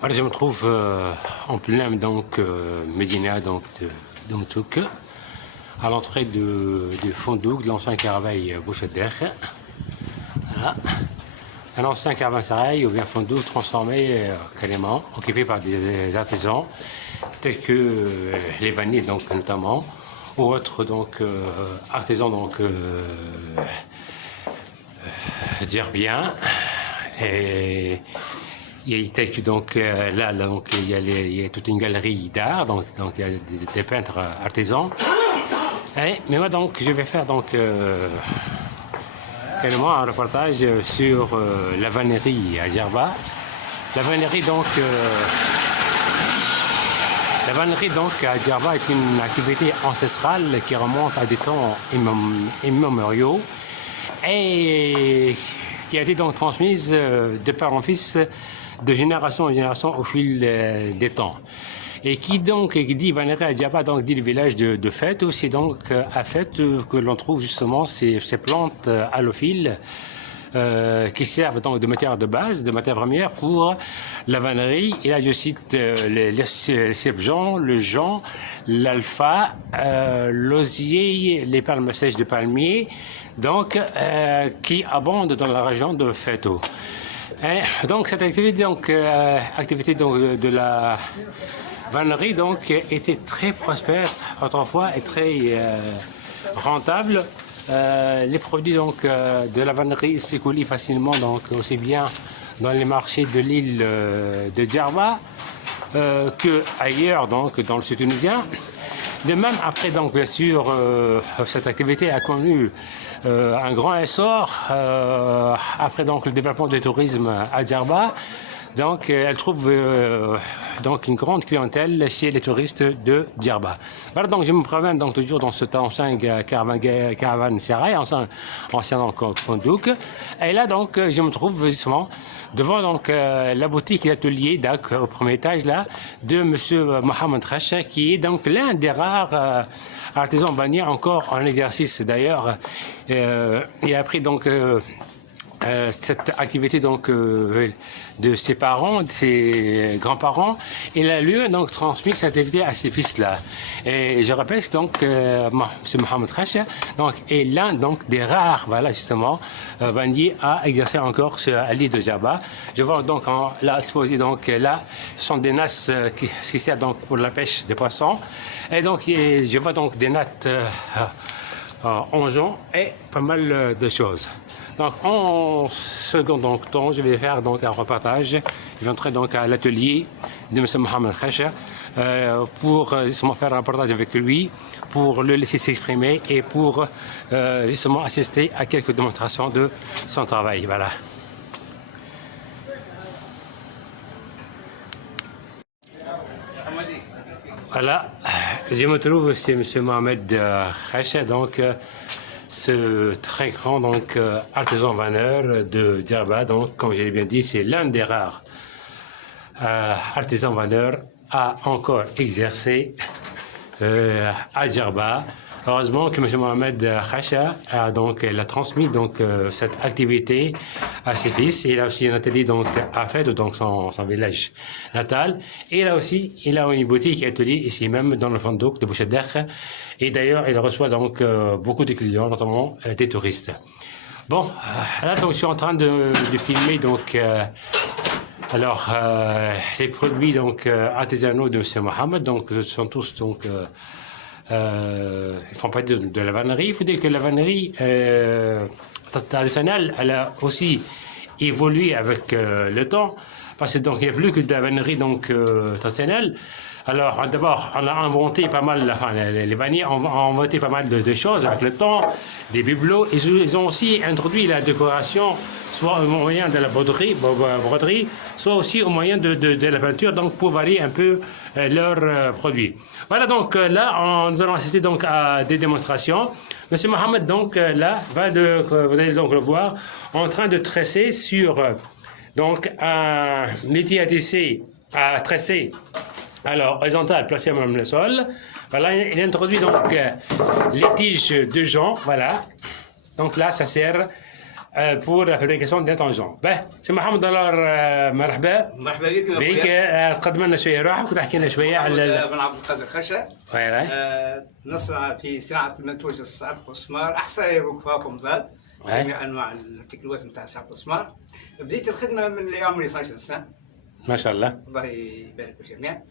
Voilà, je me trouve en plein Médina de Moutouk, à l'entrée du Fondouk, de l'ancien Caravaï Bouchadère. Voilà. Un ancien caravansérail ou bien Fondouk transformé carrément, occupé par des artisans tels que les vanniers notamment, ou autres artisans dire bien. Et tel que il y a toute une galerie d'art, donc il y a des peintres artisans. Mais moi je vais faire carrément un reportage sur la vannerie à Djerba. La vannerie à Djerba est une activité ancestrale qui remonte à des temps immémoriaux et qui a été transmise de père en fils, de génération en génération au fil des temps. Et qui dit vannerie à Djerba, dit le village de fête, aussi à fête que l'on trouve justement ces plantes halophiles qui servent de matière de base, de matière première pour la vannerie. Et là je cite les cèpes-jean, le jean, l'alpha, l'osier, les palmes sèches de palmier, qui abondent dans la région de Feto. Cette activité, de la vannerie était très prospère autrefois et très rentable. Les produits de la vannerie s'écoulaient facilement aussi bien dans les marchés de l'île de Djerba que ailleurs dans le sud tunisien. De même après bien sûr cette activité a connu un grand essor après le développement du tourisme à Djerba. Elle trouve une grande clientèle chez les touristes de Djerba. Voilà, je me promène toujours dans cet ancien caravansérail, ancien Fondouk. Et là je me trouve justement devant la boutique et l'atelier au premier étage là de M. Mohamed Khacha, qui est l'un des rares artisans vanniers encore en exercice d'ailleurs. Et après cette activité de ses parents, de ses grands-parents, il a lui transmis cette activité à ses fils-là. Et je rappelle que M. Mohamed Khacha est l'un des rares, vanniers à exercer encore à l'île de Djerba. Je vois là exposé là, ce sont des nasses qui servent pour la pêche des poissons. Et je vois des nattes en jonc et pas mal de choses. En second temps, je vais faire un reportage. Je vais entrer à l'atelier de M. Mohamed Khacha pour justement faire un reportage avec lui, pour le laisser s'exprimer et pour justement assister à quelques démonstrations de son travail. Voilà. Voilà, je me trouve chez M. Mohamed Khacha, ce très grand artisan vanneur de Djerba. Comme je l'ai bien dit, c'est l'un des rares artisans vanneurs à encore exercer à Djerba. Heureusement que M. Mohamed Khacha a transmis cette activité à ses fils. Il a aussi un atelier à Fête, son village natal. Et là aussi, il a une boutique et atelier ici même dans le Fondouk de Bouchadère. Et d'ailleurs, il reçoit beaucoup de clients, notamment des touristes. Bon, là je suis en train de filmer les produits artisanaux de M. Mohamed. Ce sont tous ils font partie de la vannerie. Il faut dire que la vannerie traditionnelle, elle a aussi évolué avec le temps, parce qu'il n'y a plus que de la vannerie traditionnelle. Alors d'abord, on a inventé pas mal, les vanniers ont inventé pas mal de choses avec le temps, des bibelots. Ils ont aussi introduit la décoration, soit au moyen de la broderie, soit aussi au moyen de la peinture, pour varier un peu leurs produits. Voilà, là, nous allons assister à des démonstrations. Monsieur Mohamed, là, vous allez le voir, en train de tresser sur un métier à tresser. Alors, horizontal, placé même le sol. Voilà, il introduit les tiges de jonc, voilà. Là, ça sert pour la fabrication des طنجون. سي محمد دولار مرحبا مرحبا بك بك. تقدم لنا شويه روحك وتحكي لنا شويه على بن عبد القادر خشا. نصنع في صناعه المنتوج الصعب والسمار احصائي وكفاكم زاد جميع انواع التكنولوجيات نتاع الصعب والسمار. بديت الخدمه من اللي عمري 12 سنه ما شاء الله. الله يبارك في الجميع.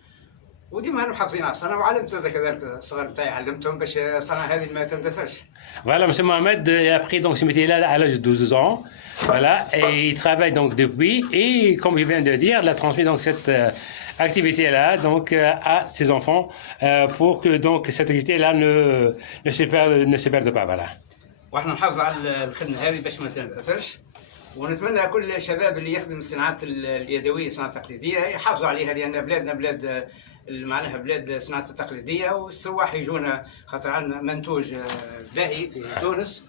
وديما محافظين على الصنعه وعلمت كذلك الصغار نتاعي علمتهم باش الصنعه هذه ما تندثرش. Voilà, M. Mohamed a appris donc ce métier-là à l'âge de 12 ans. Voilà, et il travaille donc depuis. Et comme il vient de dire, il a transmis donc cette activité-là donc à ses enfants pour que donc cette activité-là ne se perde pas. Voilà. واحنا نحافظوا على الخدمه هذه باش ما تندثرش. ونتمنى كل الشباب اللي يخدم الصناعات اليدويه الصناعه التقليديه يحافظوا عليها لان بلادنا بلاد معناها بلاد الصناعه التقليديه والسواح يجونا خاطر عندنا منتوج باهي في تونس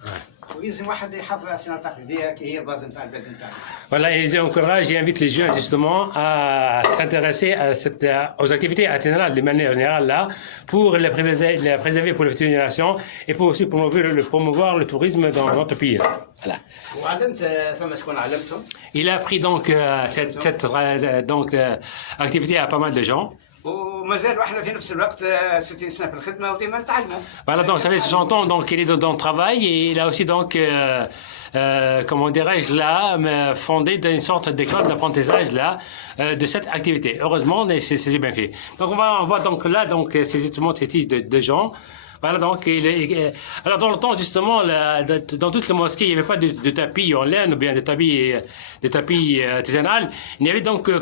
ويلزم واحد يحافظ على الصناعه التقليديه كي هي الباز نتاع البلاد نتاعنا. Voilà, et j'encourage et invite les jeunes justement à s'intéresser aux activités artisanales de manière générale là pour les préserver pour les futures générations et pour aussi promouvoir le tourisme dans notre pays. Voilà. وعلمت ثم شكون علمتهم. Il a appris donc cette activité à pas mal de gens. ومازال احنا في نفس الوقت 60 سنه في الخدمه وديما نتعلموا. Voilà, donc ça fait 60 ans donc il est dans le travail et il a aussi donc comment dirais-je là fondé une sorte d'école d'apprentissage là de cette activité. Heureusement, c'est bien fait. Donc on voit donc là donc c'est justement ces tiges de gens. Voilà, donc, alors dans le temps, justement, dans toutes les mosquées, il n'y avait pas de tapis en laine ou bien de tapis artisanal. Il n'y avait donc que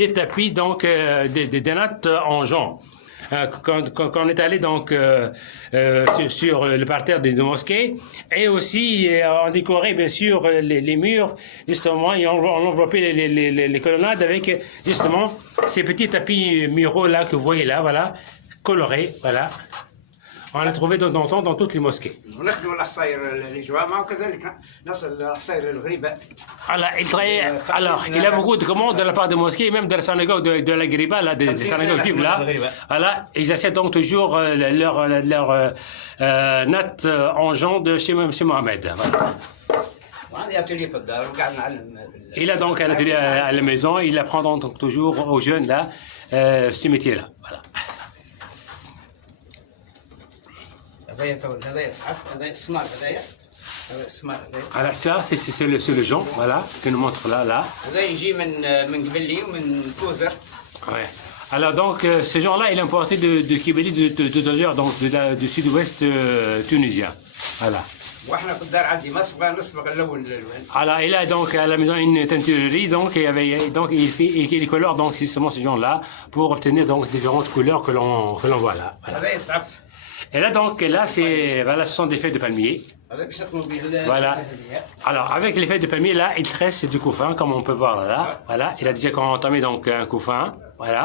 des tapis, donc, des nattes en jonc. Quand on est allé donc sur le parterre des mosquées, et aussi on décorait bien sûr les murs, justement, et on enveloppait les colonnades avec justement ces petits tapis muraux là que vous voyez là, voilà, colorés, voilà. On l'a trouvé de temps en temps dans toutes les mosquées. ونخدم العصاير الجوامع وكذلك نصل العصاير الغريبه. Alors, il a beaucoup de commandes de la part des mosquées, même de la synagogue de la Griba, là, des synagogues juives là. Voilà, ils achètent donc toujours leur natte en jonc de chez M. Mohamed. Voilà. وعندي اتولي في الدار وقاعد نعلم. Il a donc un atelier à la maison, il apprend donc toujours aux jeunes là ce métier là. Voilà. هذا يصعب هذا السمار هذا السمار Alors ça, c'est le jonc, voilà, que nous montre là. هذا يجي من قبلي ومن توزر. Ouais. Alors donc, ce genre-là, il est importé de Kibeli, de Dodger, donc du sud-ouest tunisien. Voilà. واحنا في الدار عندي مصبغه نصبغ اللون للالوان. Alors, il a donc à la maison une teinturerie, donc il colore donc justement ce genre-là pour obtenir donc différentes couleurs que l'on voit là. Voilà. هذا يصعب. Et là donc ce sont des feuilles de palmier. Voilà. Alors avec les feuilles de palmier là, il tresse du couffin comme on peut voir là. Voilà, il a déjà entamé donc un couffin. Voilà.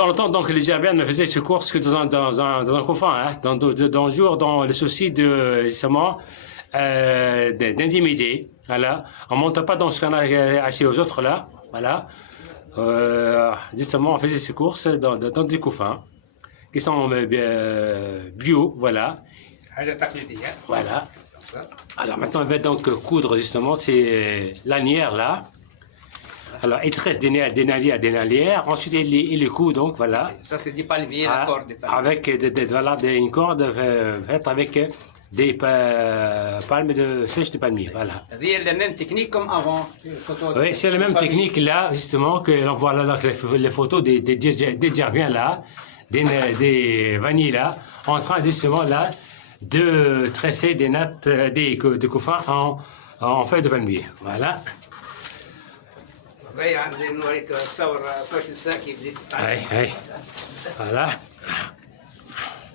Dans le temps donc les Germains ne faisaient ce course que dans un couffin, hein, dans le souci de justement d'intimité. Voilà. On monte pas dans ce qu'on a acheté aux autres là. Voilà. Justement on faisait ces courses dans des couffins qui sont bio, voilà. Voilà. Alors maintenant, on va donc coudre justement ces lanières là. Alors, il tresse des nalières, ensuite il les coud donc, voilà. Ça, c'est des palmiers, la corde des palmiers. Avec une corde faite avec des palmes de sèche de palmier, voilà. C'est la même technique comme avant. Oui, c'est la même technique là, justement, que l'on voit là, les photos des Djerviens là, des vanilles là, en train justement là de tresser des nattes, des couffins en feuilles de palmier, voilà. Oui, نوريك الصور 12 سنه كي بديت نتعلم. اي voilà.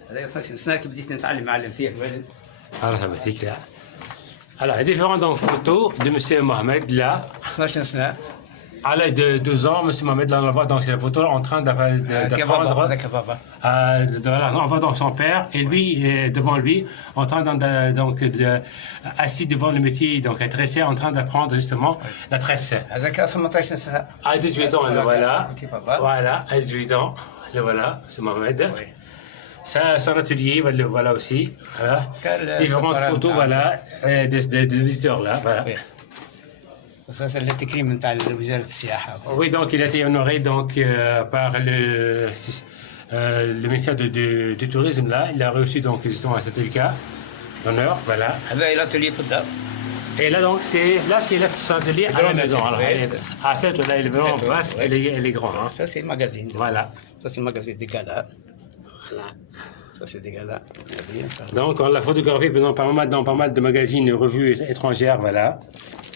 هذا 12 سنه كي بديت نتعلم فيه الولد. Alors, ça va être là. Alors, il y a différentes photos de M. Mohamed là. 12 سنه. À l'âge de 12 ans, M. Mohamed, là, on le voit dans ces photos en train d'apprendre. On voit donc son père et lui, devant lui, en train assis devant le métier, donc à tresser, en train d'apprendre justement la tresse. À 18 ans, le voilà. Voilà, à 18 ans, le voilà, M. Mohamed. Ça, son atelier, voilà aussi. Voilà. Différentes photos, voilà, des visiteurs là. Voilà. Ça, c'est le تكريم نتاع وزارة السياحة. Oui, donc il a été honoré donc, par le ministère du Tourisme là. Il a reçu donc justement un certificat d'honneur. Voilà. هذا l'atelier في الدار. Et là donc c'est son atelier à la maison. Alors, en fait, là, il est vraiment vaste, elle est grande. Hein. Ça, c'est le magasin. Voilà. Ça, c'est le magasin des galas. Voilà. Ça, c'est des galas. Donc on l'a photographié dans pas mal de magazines et revues étrangères. Voilà.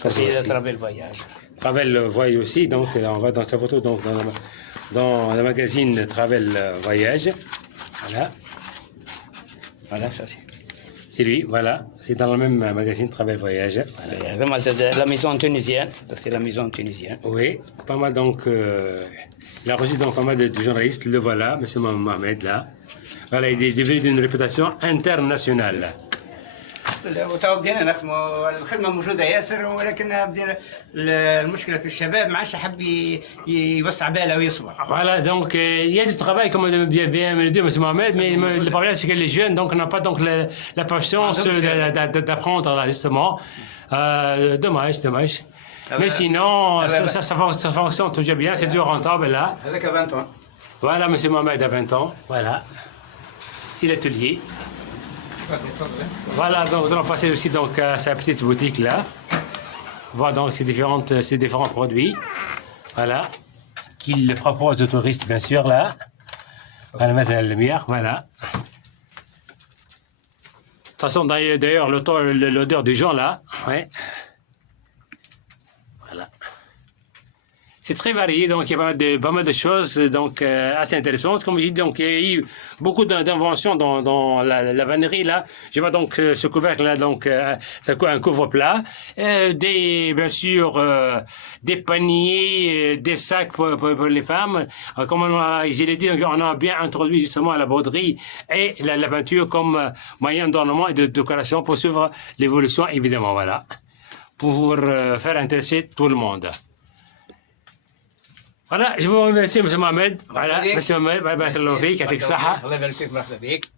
Ça, c'est le Travel Voyage. Travel Voyage aussi, donc on va dans sa photo donc, dans le magazine Travel Voyage. Voilà. Voilà, ça c'est. C'est lui, voilà. C'est dans le même magazine Travel Voyage. Voilà. C'est la maison tunisienne. Ça, c'est la maison tunisienne. Oui, pas mal donc. Il a reçu donc pas mal de journalistes. Le voilà, M. Mohamed là. Voilà, il est devenu d'une réputation internationale. وتوا بدينا نخدموا الخدمه موجوده ياسر ولكن بدينا المشكله في الشباب ما عادش حب يوسع باله ويصبر. Voilà, donc il y a du travail comme bien me le dit M. Mohamed, mais le problème c'est que les jeunes donc n'ont pas donc la patience d'apprendre là justement. Dommage. Mais sinon ça fonctionne toujours bien, c'est toujours rentable là. هذاك 20 ans. Voilà, M. Mohamed a 20 ans, voilà. C'est l'atelier. Voilà, donc on va passer aussi donc à sa petite boutique là. Voir donc ces différents produits. Voilà. Qu'il propose aux touristes bien sûr là. On va le mettre à la lumière, voilà. De toute façon d'ailleurs l'odeur du Jean là. Ouais. Voilà. C'est très varié, donc il y a pas mal de choses donc, assez intéressantes. Comme je dis, donc, il y a eu beaucoup d'inventions dans la vannerie. Là. Je vois donc ce couvercle-là, donc, c'est un couvre-plat. Bien sûr, des paniers, des sacs pour les femmes. Comme je l'ai dit, on a bien introduit justement la broderie et la peinture comme moyen d'ornement et de décoration pour suivre l'évolution, évidemment. Voilà. Pour faire intéresser tout le monde. Voilà, je vous remercie, M. Mohamed. Voilà, M. Mohamed, bye bye, Allah يبارك فيك، يعطيك الصحة. الله يبارك فيك، مرحبا بك.